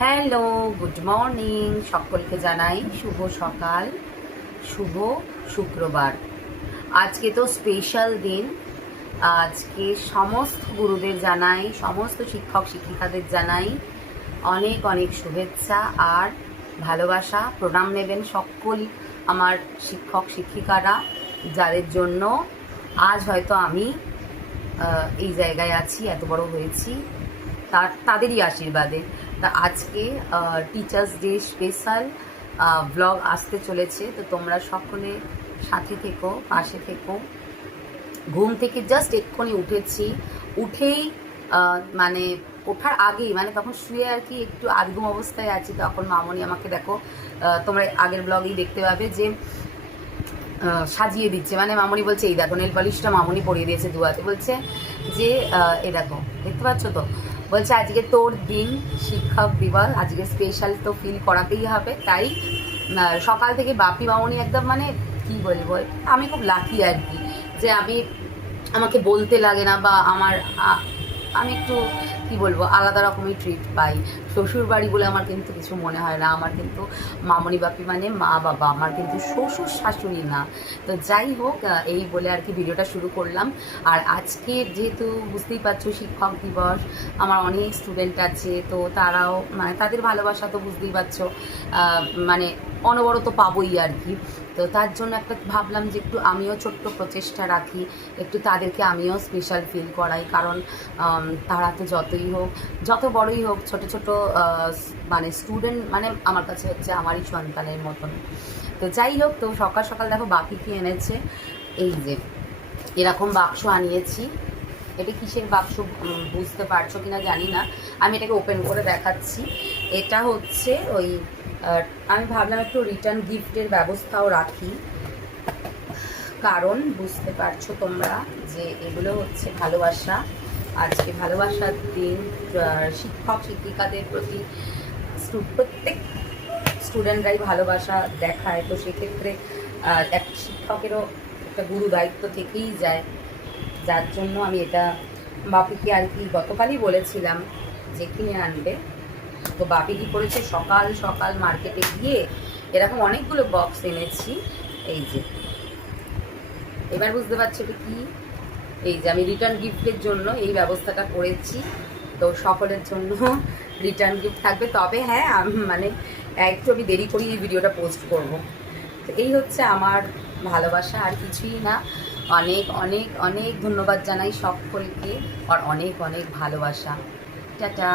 Hello, good morning. সকলকে জানাই শুভ সকাল, শুভ শুক্রবার। আজকে তো স্পেশাল দিন। আজকে সমস্ত গুরুদের জানাই, সমস্ত শিক্ষক শিক্ষিকাদের জানাই অনেক অনেক শুভেচ্ছা আর ভালোবাসা। প্রণাম নেবেন সকল আমার শিক্ষক শিক্ষিকারা, যাদের জন্য আজ হয়তো আমি এই জায়গায় আছি, এত বড় হয়েছি, তাদেরই আশীর্বাদে। তা আজকে টিচার্স ডে স্পেশাল ব্লগ আসতে চলেছে, তো তোমরা সকলে সাথে থেকো, পাশে থেকো। ঘুম থেকে জাস্ট এক্ষুনি উঠেছি, উঠেই মানে ওঠার আগেই, মানে তখন শুয়ে আর কি একটু আধঘুম অবস্থায় আছি, তখন মামনি আমাকে দেখো, তোমরা আগের ব্লগেই দেখতে পাবে যে সাজিয়ে দিচ্ছে। মানে মামনি বলছে, এই দেখো নেল পলিশটা মামনি পরিয়ে দিয়েছে দুয়াতে, বলছে যে এই দেখো, দেখতে পাচ্ছ তো, বলছে আজকে তোর দিন, শিক্ষক দিবস, আজকে স্পেশাল তো ফিল করাতেই হবে। তাই সকাল থেকে বাপি মামনি একদম, মানে কি বলবো, আমি খুব লাকি আর কি, যে আমাকে বলতে লাগে না, বা আমি একটু কি বলবো, আলাদা রকমের ট্রিট পাই। শ্বশুর বাড়ি বলে আমার কিন্তু কিছু মনে হয় না। আমার কিন্তু মামনি বাপি মানে মা বাবা, আমার কিন্তু শ্বশুর শাশুড়ি না। তো যাই হোক, এই বলে আর কি ভিডিওটা শুরু করলাম। আর আজকে যেহেতু বুঝতেই পারছো শিক্ষক দিবস, আমার অনেক স্টুডেন্ট আছে, তো তারাও মানে তাদের ভালোবাসা তো বুঝতেই পারছো, মানে অনবরত পাবোই আর কি। তো তার জন্য একটা ভাবলাম যে একটু আমিও ছোট্ট প্রচেষ্টা রাখি, একটু তাদেরকে আমিও স্পেশাল ফিল করাই। কারণ তারা তো যতই হোক, যত বড়ই হোক, ছোট ছোট মানে স্টুডেন্ট মানে আমার কাছে হচ্ছে আমারই সন্তানের মতন। তো যাই হোক, তো সকাল সকাল দেখো বাপি কি এনেছে, এই যে এরকম বাক্স আনিয়েছি। এটা কিসের বাক্স বুঝতে পারছো কিনা জানি না, আমি এটাকে ওপেন করে দেখাচ্ছি। এটা হচ্ছে ওই আমি ভাবলাম একটু রিটার্ন গিফটের ব্যবস্থাও রাখি, কারণ বুঝতে পারছো তোমরা যে এগুলো হচ্ছে ভালোবাসা। আজকে ভালোবাসার দিন, শিক্ষক শিক্ষিকাদের প্রতি প্রত্যেক স্টুডেন্টরাই ভালোবাসা দেখায়, তো সেক্ষেত্রে এক শিক্ষকেরও একটা গুরু দায়িত্ব থেকেই যায়। যার জন্য আমি এটা বাপিকে আর কি গতকালই বলেছিলাম যে কিনে আনবে। তো বাপি কী করেছে, সকাল সকাল মার্কেটে গিয়ে এরকম অনেকগুলো বক্স এনেছি। এই যে এবার বুঝতে পারছো এটা কি, এই যে আমি রিটার্ন গিফটের জন্য এই ব্যবস্থাটা করেছি। তো সকলের জন্য রিটার্ন গিফট থাকবে, তবে হ্যাঁ মানে একটু আমি দেরি করেই এই ভিডিওটা পোস্ট করব। তো এই হচ্ছে আমার ভালোবাসা, আর কিছুই না। অনেক অনেক অনেক ধন্যবাদ জানাই সকলকে, আর অনেক অনেক ভালোবাসা। টাটা।